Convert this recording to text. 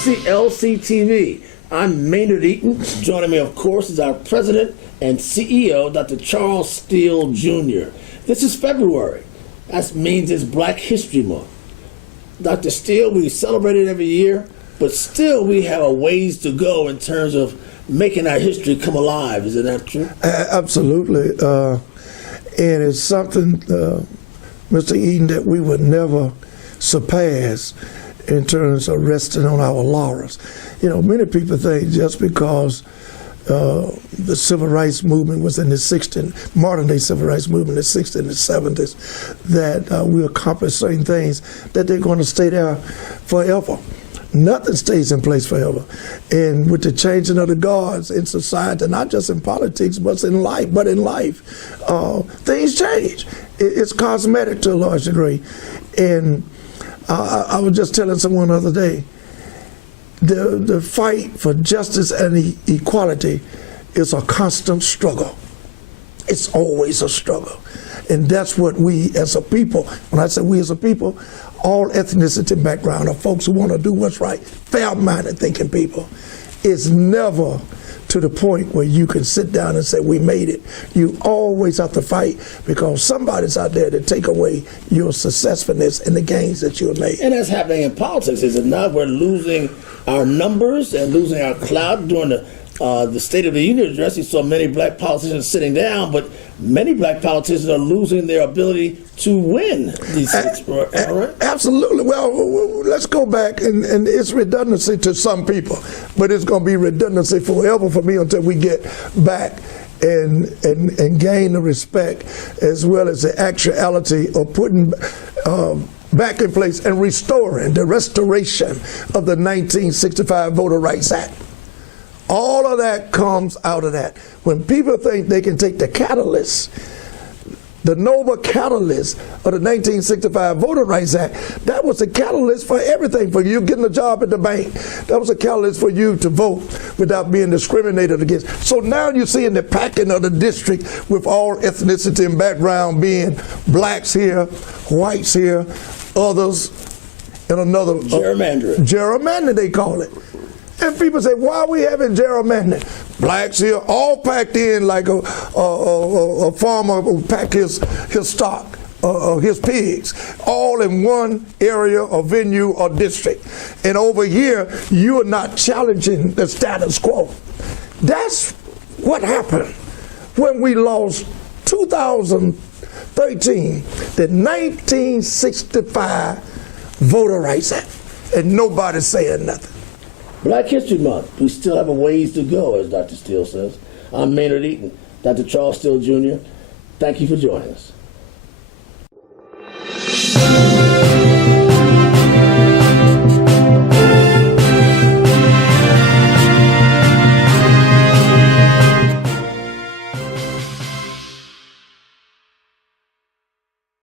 SCLC TV. I'm Maynard Eaton. Joining me, of course, is our president and CEO, Dr. Charles Steele Jr. This is February. That means it's Black History Month. Dr. Steele, we celebrate it every year, but still we have a ways to go in terms of making our history come alive. Isn't that true? Absolutely. And it's something, Mr. Eaton, that we would never surpass in terms of resting on our laurels. You know, many people think just because the civil rights movement was in the 60s, modern day civil rights movement in the 60s and the 70s, that we accomplished certain things, that they're going to stay there forever. Nothing stays in place forever. And with the changing of the guards in society, not just in politics, but in life, things change. It's cosmetic to a large degree. And I was just telling someone the other day, the fight for justice and equality is a constant struggle. It's always a struggle. And that's what we as a people, when I say we as a people, all ethnicity background of folks who want to do what's right, fair-minded thinking people, is never to the point where you can sit down and say, we made it. You always have to fight because somebody's out there to take away your successfulness and the gains that you have made. And that's happening in politics, is it not? We're losing our numbers and losing our clout during the State of the Union address. You saw many black politicians sitting down, but many black politicians are losing their ability to win these seats. Right? Absolutely. Well, let's go back, and it's redundancy to some people, but it's going to be redundancy forever for me until we get back and gain the respect as well as the actuality of putting back in place and restoring the restoration of the 1965 Voter Rights Act. All of that comes out of that. When people think they can take the catalyst, the noble catalyst of the 1965 Voter Rights Act, that was a catalyst for everything, for you getting a job at the bank. That was a catalyst for you to vote without being discriminated against. So now you see in the packing of the district with all ethnicity and background being blacks here, whites here, others, and another. Gerrymandering. Gerrymandering, they call it. And people say, why are we having gerrymandering? Blacks here, all packed in like a farmer who packed his stock, his pigs, all in one area or venue or district. And over here, you are not challenging the status quo. That's what happened when we lost 2013, the 1965 Voter Rights Act, and nobody's saying nothing. Black History Month. We still have a ways to go, as Dr. Steele says. I'm Maynard Eaton. Dr. Charles Steele Jr., thank you for joining us.